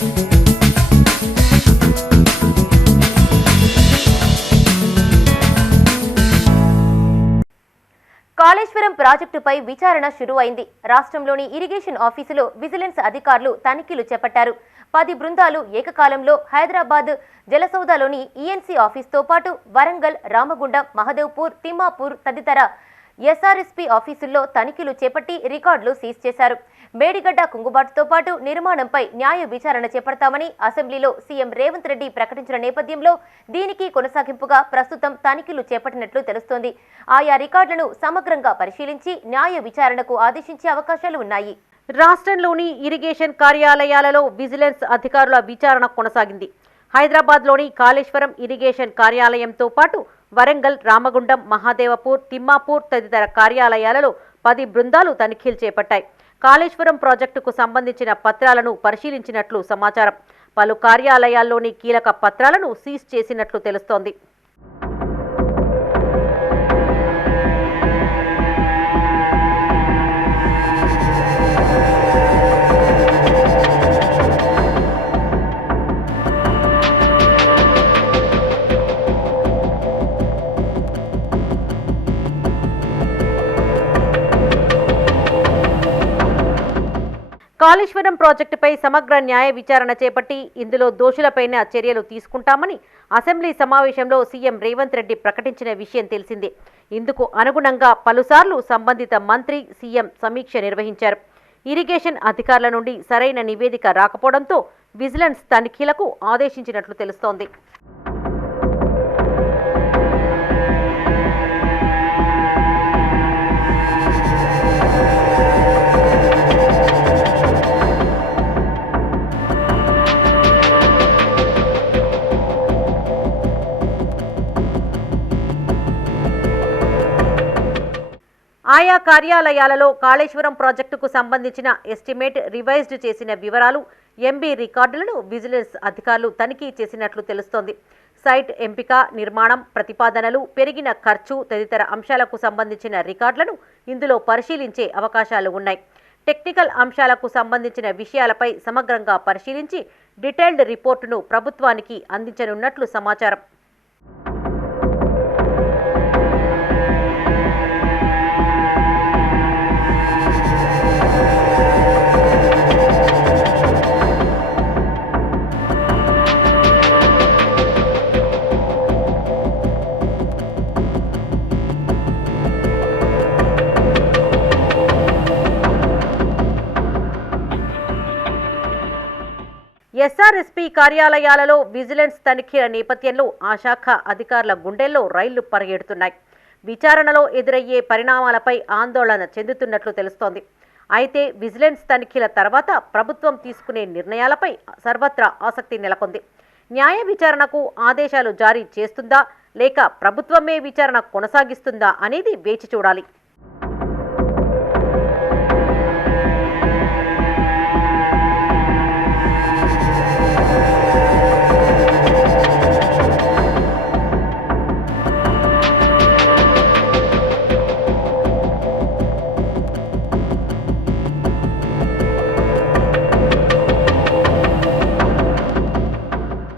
కాళేశ్వరం ప్రాజెక్టుపై విచారణ షురు అయింది రాష్ట్రంలోని ఇరిగేషన్ ఆఫీసులో విజిలెన్స్ అధికారులు తనిఖీలు చేపట్టారు. పది బృందాలు ఏకకాలంలో హైదరాబాద్ జలసౌదాలోని ఈఎన్సీ ఆఫీస్తో పాటు వరంగల్ రామగుండం మహదేవ్పూర్ తిమ్మాపూర్ తదితర ఎస్ఆర్ఎస్పీ ఆఫీసుల్లో తనిఖీలు చేపట్టి రికార్డులు సీజ్ చేశారు. మేడిగడ్డ కుంగుబాటుతో పాటు నిర్మాణంపై న్యాయ విచారణ చేపడతామని అసెంబ్లీలో సీఎం రేవంత్ రెడ్డి ప్రకటించిన నేపథ్యంలో దీనికి కొనసాగింపుగా ప్రస్తుతం తనిఖీలు చేపట్టినట్లు తెలుస్తోంది. ఆయా రికార్డులను సమగ్రంగా పరిశీలించి న్యాయ విచారణకు ఆదేశించే అవకాశాలు ఉన్నాయి. రాష్ట్రంలోని ఇరిగేషన్ కార్యాలయాలలో విజిలెన్స్ అధికారుల విచారణ కొనసాగింది. హైదరాబాద్లోని కాళేశ్వరం ఇరిగేషన్ కార్యాలయంతో పాటు వరంగల్ రామగుండం మహాదేవపూర్ తిమ్మాపూర్ తదితర కార్యాలయాలలో పది బృందాలు తనిఖీలు చేపట్టాయి. కాళేశ్వరం ప్రాజెక్టుకు సంబంధించిన పత్రాలను పరిశీలించినట్లు సమాచారం. పలు కార్యాలయాల్లోని కీలక పత్రాలను సీజ్ చేసినట్లు తెలుస్తోంది. కాళేశ్వరం ప్రాజెక్టుపై సమగ్ర న్యాయ విచారణ చేపట్టి ఇందులో దోషులపైన చర్యలు తీసుకుంటామని అసెంబ్లీ సమావేశంలో సీఎం రేవంత్ రెడ్డి ప్రకటించిన విషయం తెలిసిందే. ఇందుకు అనుగుణంగా పలుసార్లు సంబంధిత మంత్రి సీఎం సమీక్ష నిర్వహించారు. ఇరిగేషన్ అధికారుల నుండి సరైన నివేదిక రాకపోవడంతో విజిలెన్స్ తనిఖీలకు ఆదేశించినట్లు తెలుస్తోంది. ఆయా కార్యాలయాలలో కాళేశ్వరం ప్రాజెక్టుకు సంబంధించిన ఎస్టిమేట్ రివైజ్డ్ చేసిన వివరాలు ఎంబీ రికార్డులను విజిలెన్స్ అధికారులు తనిఖీ చేసినట్లు తెలుస్తోంది. సైట్ ఎంపిక నిర్మాణం ప్రతిపాదనలు పెరిగిన ఖర్చు తదితర అంశాలకు సంబంధించిన రికార్డులను ఇందులో పరిశీలించే అవకాశాలు ఉన్నాయి. టెక్నికల్ అంశాలకు సంబంధించిన విషయాలపై సమగ్రంగా పరిశీలించి డీటెయిల్డ్ రిపోర్టును ప్రభుత్వానికి అందించనున్నట్లు సమాచారం. ఎస్ఆర్ఎస్పీ కార్యాలయాలలో విజిలెన్స్ తనిఖీల నేపథ్యంలో ఆ శాఖ అధికారుల గుండెల్లో రైళ్ళు పరిగెడుతున్నాయి. విచారణలో ఎదురయ్యే పరిణామాలపై ఆందోళన చెందుతున్నట్లు తెలుస్తోంది. అయితే విజిలెన్స్ తనిఖీల తర్వాత ప్రభుత్వం తీసుకునే నిర్ణయాలపై సర్వత్రా ఆసక్తి నెలకొంది. న్యాయ విచారణకు ఆదేశాలు జారీ చేస్తుందా లేక ప్రభుత్వమే విచారణ కొనసాగిస్తుందా అనేది వేచి చూడాలి.